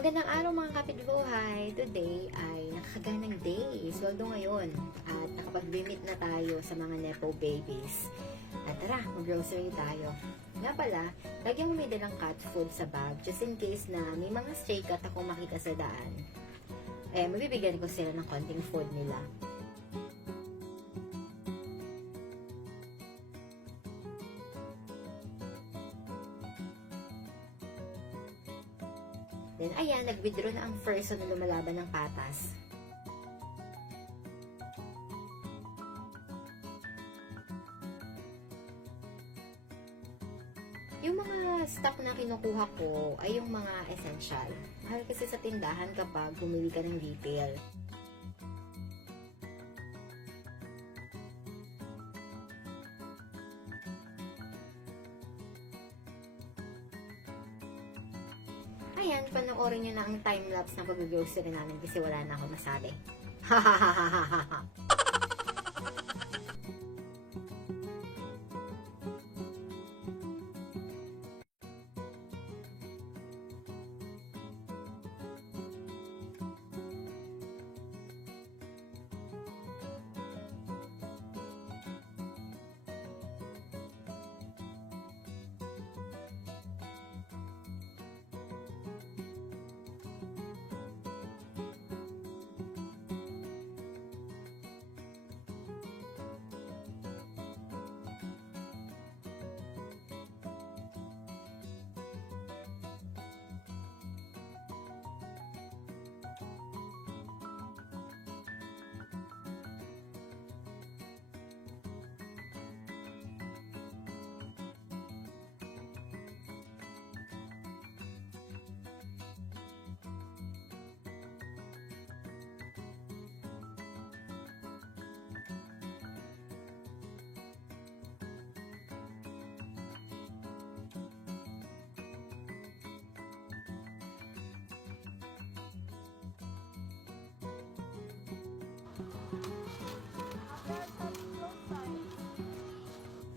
Magandang araw mga kapitbuhay! Today ay nakakaganang day, sweldo ngayon at nakapag-limit na tayo sa mga Nepo babies. At tara, mag-grocery tayo. Nga pala, lagi mo may dalang cat food sa bag just in case na may mga stray cat ako makita sa daan. Mabibigyan ko sila ng konting food nila. Then, ayan, nag-withdraw na ang person na lumalaban ng patas. Yung mga stock na kinukuha ko ay yung mga essential. Mahal kasi sa tindahan kapag bumili ka ng retail. Ayan, panoorin nyo na ang time-lapse ng pag-grocery namin kasi wala na ako masabi.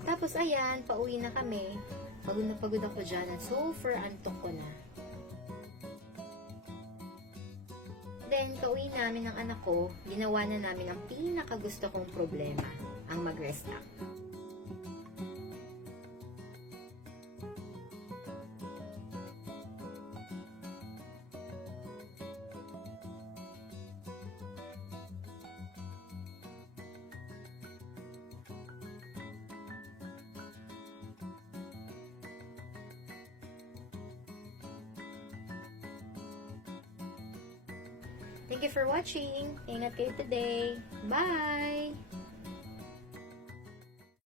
Tapos ayan, pauwi na kami. Pagod na pagod ako dyan at super antok ko na. Then, pauwi namin ng anak ko, ginawa na namin ang pinakagusto kong problema, ang mag-restock. Thank you for watching. Ingat kayo today. Bye!